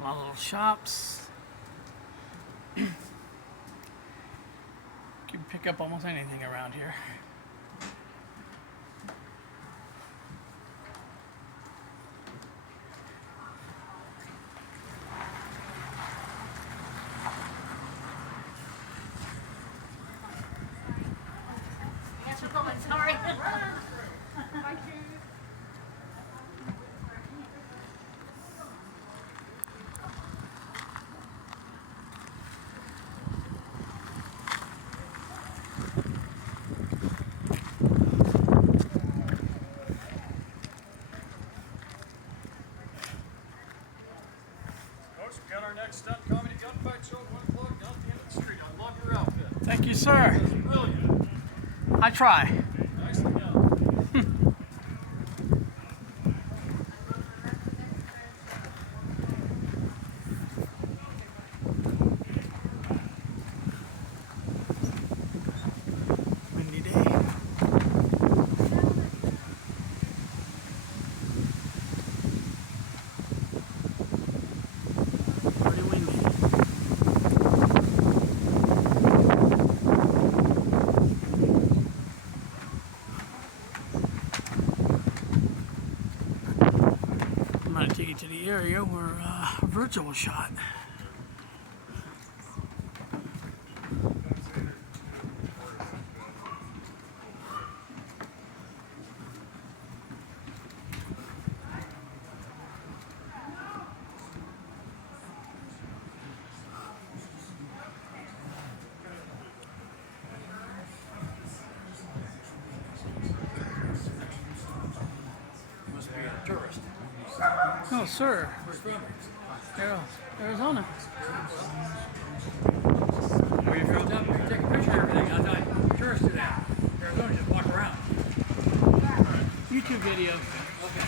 A lot of little shops. You can pick up almost anything around here. Sorry. Folks, we got our next stunt comedy gunfight show at 1 o'clock down at the end of the street. I love your outfit. Thank you, sir. That's brilliant. I try. Nicely done. Windy day. Pretty windy. I'm going to take you to the area where Virgil was shot. Must be a tourist. No, sir. Where's from? Arizona. Where you filled up, you take a picture of everything. I thought tourists do that. Arizona just walk around. YouTube video. Okay.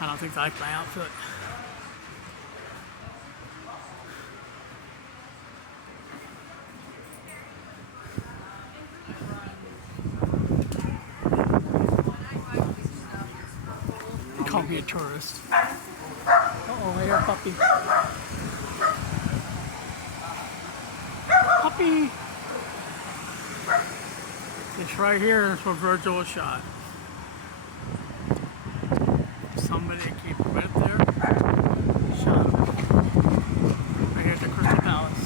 I don't think I like my outfit. They call me a tourist. Uh-oh, I hear a puppy. Puppy! It's right here is where Virgil was shot. Somebody keep right there. Shot him. Right here at the Crystal Palace.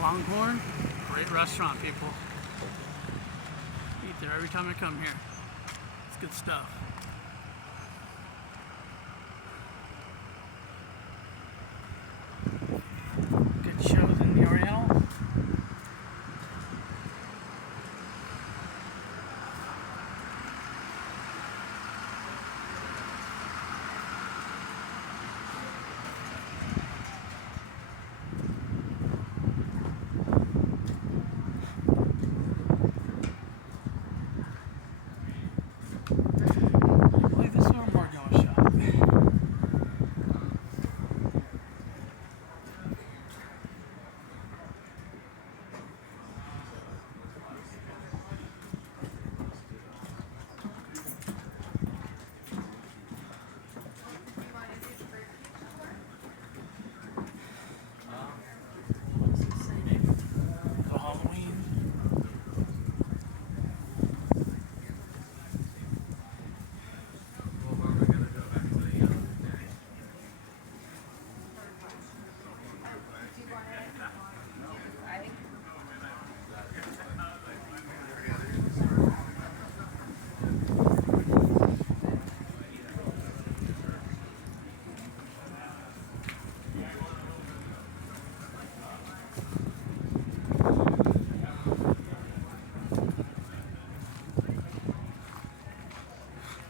Longhorn, great restaurant, people. Eat there every time I come here. It's good stuff. Good shows in the Oriental. I believe this is where Virgil was shot. For Halloween.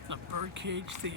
The Birdcage Theater.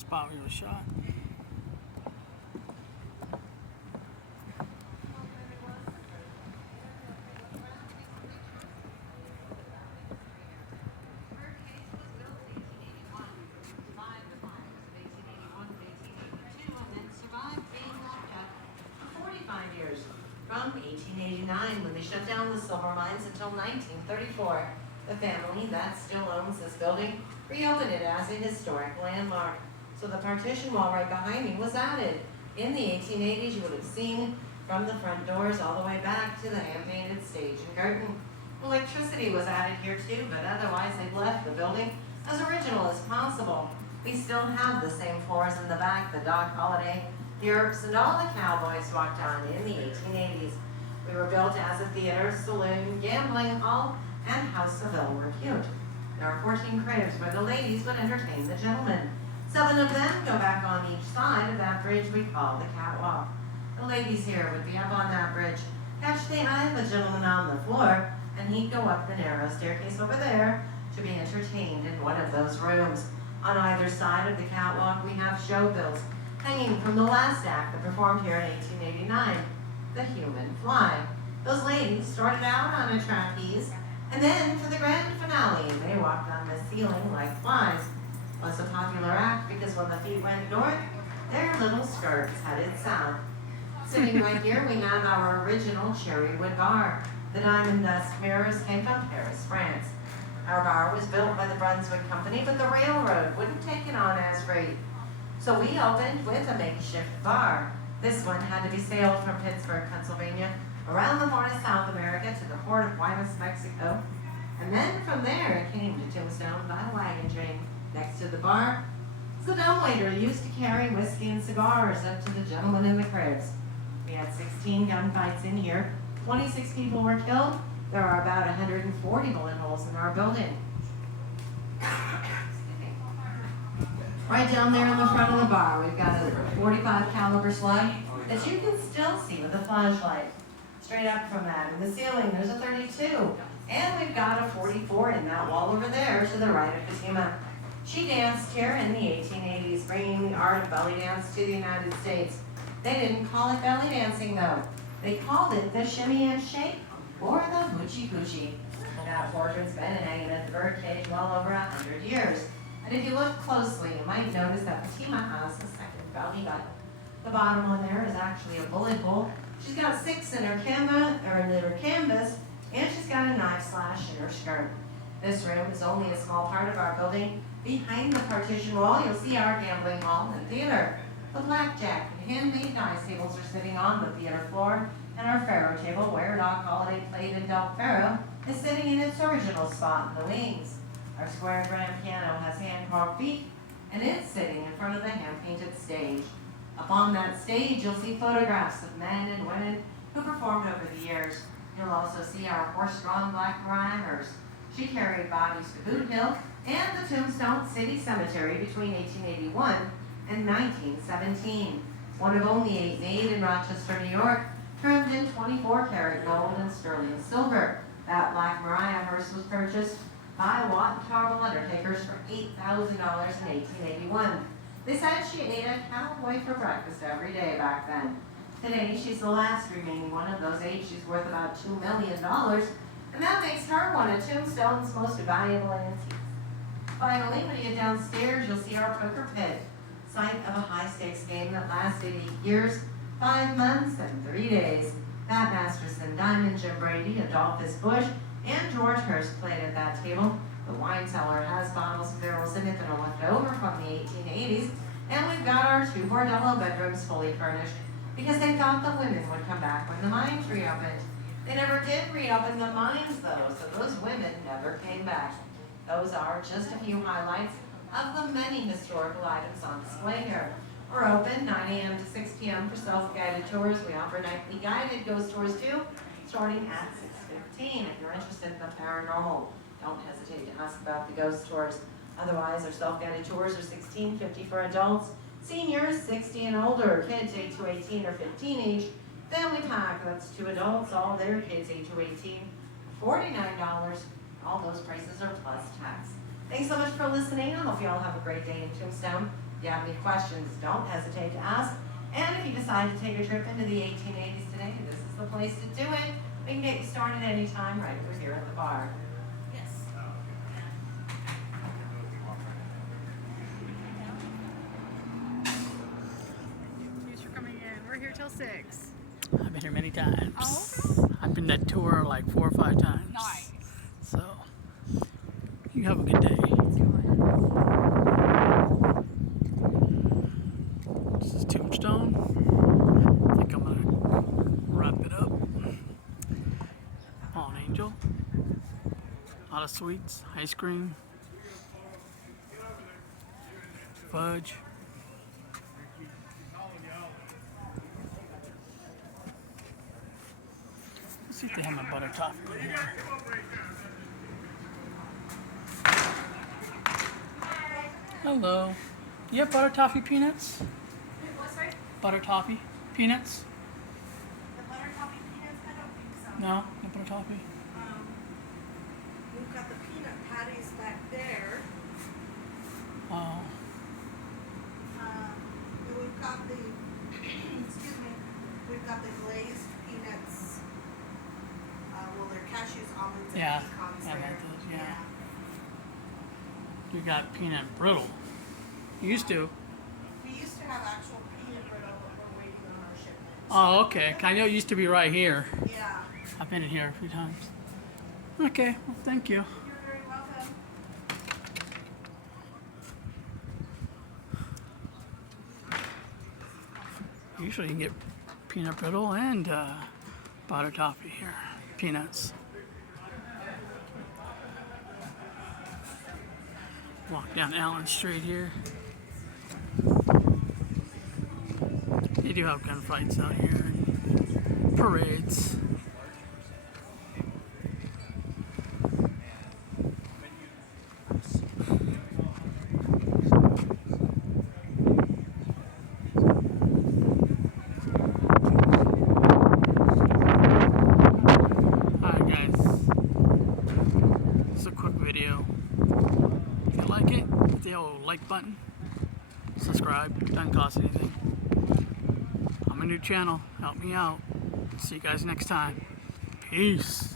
spot where he was shot. From 1889, when they shut down the silver mines, until 1934. The family that still owns this building reopened it as a historic landmark. So the partition wall right behind me was added. In the 1880s, you would have seen from the front doors all the way back to the hand-painted stage and curtain. Electricity was added here too, but otherwise they've left the building as original as possible. We still have the same floors in the back, the Doc Holliday, the Earps, and all the cowboys walked on in the 1880s. We were built as a theater, saloon, gambling hall, and house of ill repute. There are 14 cribs where the ladies would entertain the gentlemen. 7 of them go back on each side of that bridge we call the catwalk. The ladies here would be up on that bridge, catch the eye of the gentleman on the floor, and he'd go up the narrow staircase over there to be entertained in one of those rooms. On either side of the catwalk, we have show bills hanging from the last act that performed here in 1889, the Human Fly. Those ladies started out on a trapeze, and then for the grand finale, they walked on the ceiling like flies. It was a popular act because when the feet went north, their little skirts headed south. Sitting right here, we have our original cherrywood bar. The diamond dust mirrors came from Paris, France. Our bar was built by the Brunswick Company, but the railroad wouldn't take it on as freight. So we opened with a makeshift bar. This one had to be sailed from Pittsburgh, Pennsylvania, around the Horn of South America to the port of Guaymas, Mexico. And then from there it came to Tombstone by a wagon train. Next to the bar, the dumbwaiter used to carry whiskey and cigars up to the gentlemen in the cribs. We had 16 gunfights in here. 26 people were killed. There are about 140 bullet holes in our building. Right down there in the front of the bar, we've got a 45 caliber slug that you can still see with a flashlight. Straight up from that, in the ceiling, there's a 32. And we've got a 44 in that wall over there to the right of Fatima. She danced here in the 1880s, bringing the art of belly dance to the United States. They didn't call it belly dancing, though. They called it the shimmy and shake, or the hoochie coochie. That portrait's been hanging at the birdcage well over 100 years. And if you look closely, you might notice that Fatima has a second belly button. The bottom one there is actually a bullet hole. She's got 6 in her canvas, and she's got a knife slash in her skirt. This room is only a small part of our building. Behind the partition wall, you'll see our gambling hall and theater. The blackjack and handmade dice tables are sitting on the theater floor, and our faro table, where Doc Holliday played and dealt faro, is sitting in its original spot in the wings. Our square grand piano has hand-carved feet, and it's sitting in front of the hand-painted stage. Up on that stage, you'll see photographs of men and women who performed over the years. You'll also see our horse-drawn Black Mariah hearse. She carried bodies to Boot Hill and the Tombstone City Cemetery between 1881 and 1917. One of only 8 made in Rochester, New York, trimmed in 24-karat gold and sterling silver. That Black Mariah hearse was purchased by Watt and Tarble Undertakers for $8,000 in 1881. They said she ate a cowboy for breakfast every day back then. Today, she's the last remaining one of those 8. She's worth about $2 million, and that makes her one of Tombstone's most valuable antiques. Finally, when you get downstairs, you'll see our poker pit, site of a high-stakes game that lasted 8 years, 5 months, and 3 days. Pat Masterson, Diamond, Jim Brady, Adolphus Bush, and George Hurst played at that table. The wine cellar has bottles and barrels in it that are left over from the 1880s, and we've got our 2 bordello bedrooms fully furnished because they thought the women would come back when the mines reopened. They never did reopen the mines, though, so those women never came back. Those are just a few highlights of the many historical items on display here. We're open 9 a.m. to 6 p.m. for self-guided tours. We offer nightly guided ghost tours too, starting at 6:15. If you're interested in the paranormal, don't hesitate to ask about the ghost tours. Otherwise, our self-guided tours are $16.50 for adults, seniors 60 and older, kids 8 to 18 or 15 each. Family pack, that's 2 adults, all their kids 8 to 18, $49. All those prices are plus tax. Thanks so much for listening. I hope you all have a great day in Tombstone. If you have any questions, don't hesitate to ask. And if you decide to take a trip into the 1880s today, this is the place to do it. We can get you started anytime right over here at the bar. Yes. Thanks for coming in. We're here till 6. I've been here many times. Oh, I've been that tour like 4 or 5 times. nice. So, you have a good day. This is Tombstone. I think I'm gonna wrap it up. Fallen Angel. A lot of sweets, ice cream, fudge. Let's see if they have my butter toffee in here. Hello. Do you have butter toffee peanuts? What's right? Butter toffee peanuts? The butter toffee peanuts? I don't think so. No, no butter toffee. We've got the peanut patties back there. Wow. We've got the, excuse me, we've got the glazed peanuts. Well, they're cashews, almonds, and Yeah, pecans I there. like those, yeah. You got peanut brittle. You used to. We used to have actual peanut brittle, but we're waiting on our shipment. Oh, okay. I know it used to be right here. Yeah. I've been in here a few times. Okay, well, thank you. You're very welcome. Usually you can get peanut brittle and butter toffee here. Peanuts. Walk down Allen Street here. They do have gunfights out here and parades. Alright guys, this is a quick video. If you like it, hit the old like button, subscribe, doesn't cost anything. I'm a new channel, help me out. See you guys next time. Peace.